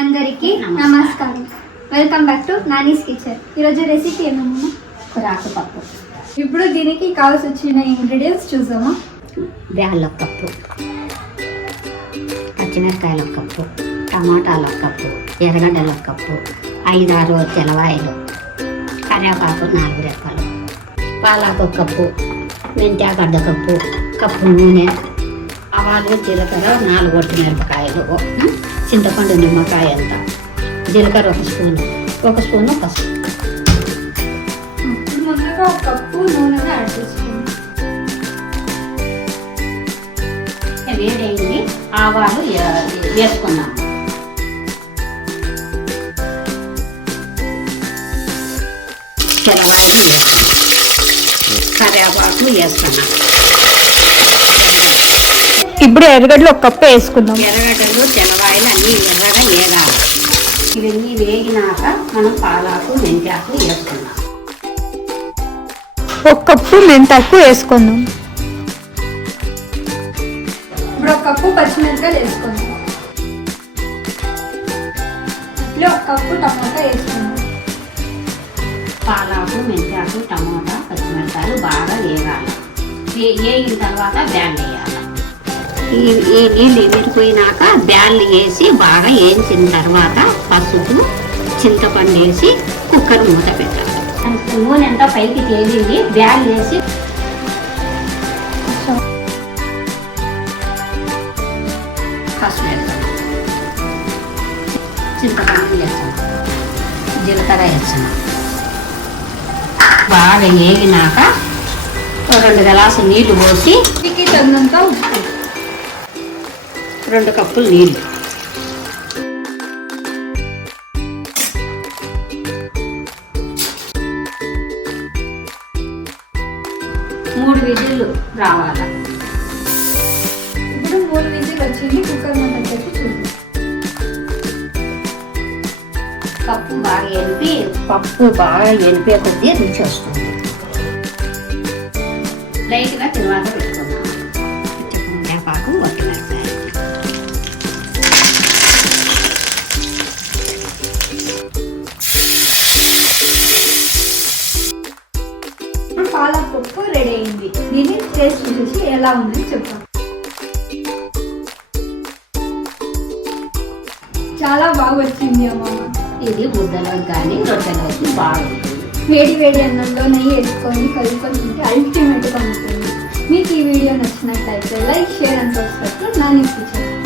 అందరికీ నమస్కారం. Welcome back to Nani's kitchen. ఈరోజు రెసిపీ ఏమన్నా కురాకు పప్పు. ఇప్పుడు దీనికి కావాల్సి వచ్చిన ఇంగ్రీడియంట్స్ చూసామా. బ్యాళ్ళు 1 కప్పు, పచ్చిమిరకాయలు 1 కప్పు, టమాటాలు 1 కప్పు, ఎర్రగడ్డలు 1 కప్పు, 5-6 తెల్లవాయలు, కరివేపాకు 4 రెక్కలు, పాలాకు 1 కప్పు, మెంతాకు 1/2 కప్పు, కప్పు నూనె, ఆవాలు, జీలకర్ర 4 ఒట్టిమిరపకాయలు, చింతపండు నిమ్మకాయ అంత, జీలకర్ర 1 స్పూను పసుపు. ముందుగా 1 కప్పు నూనె యాడ్ చేసుకుంటాం. వేడైంది, ఆవాలు వేసుకున్నాం. తెల్లవాయలు వేసుకున్నాం, కరివేపాకు వేసుకున్నాం. ఇప్పుడు ఎర్రగడ్డలు 1 కప్పు వేసుకుందాం. ఎర్రగడ్డలు, తెల్లవాయలు అన్నీ ఎర్రగా వేగాలి. ఇవన్నీ వేగినాక మనం పాలాకు, మెంతాకు వేసుకున్నాం. 1 కప్పు మెంతాకు వేసుకుందాం. ఇప్పుడు 1 కప్పు పచ్చిమిరపకాయలు వేసుకుందాం. ఇట్లా 1 కప్పు టమాటా వేసుకుందాం. పాలాకు, మెంతాకు, టమాటా, పచ్చిమిరపకాయలు బాగా వేగాలి. వేగిన తర్వాత బ్యాళ్ళు వేయాలి. ఈ నీళ్ళు ఎగిరిపోయినాక బ్యాళ్ళు వేసి బాగా వేయించిన తర్వాత పసుపు, చింతపండు వేసి కుక్కర్ మూత పెట్టాలి. నూనె ఎంత పైకి తేలింది, బ్యాళ్ళు వేసి పసుపు వేస్తాం, చింతపండు వేస్తాం, జీలకర్ర వేస్తాం. బాగా వేగినాక 2 గ్లాసులు నీళ్లు పోసి తగినంత ఉప్పు, 2 కప్పులు నీళ్ళు, మూడు విజిల్లు రావాలి. ఇప్పుడు 3 విజిల్ వచ్చింది. కుక్కర్ మూత పెట్టి చూద్దాం. పప్పు బాగా ఎనిపే కొద్దీ రుచి వస్తుంది. లైట్గా తిరువాత పెట్టుకున్నాం. వేపాకు, ఒట్టిమిరపకాయ, ఇప్పుడు పాలక్ పప్పు రెడీ అయింది. దీన్ని టేస్ట్ చూసి ఎలా ఉందని చెప్తాం. చాలా బాగా వచ్చింది అమ్మమ్మ. ఇది ముద్దలకు కానీ రొట్టెలకు బాగుంటుంది. వేడి వేడి అన్నంలో నెయ్యి వేసుకొని కలుపుకొని తింటే అల్టిమేట్గా ఉంటుంది. మీకు ఈ వీడియో నచ్చినట్లయితే like, share and subscribe to Nani's kitchen.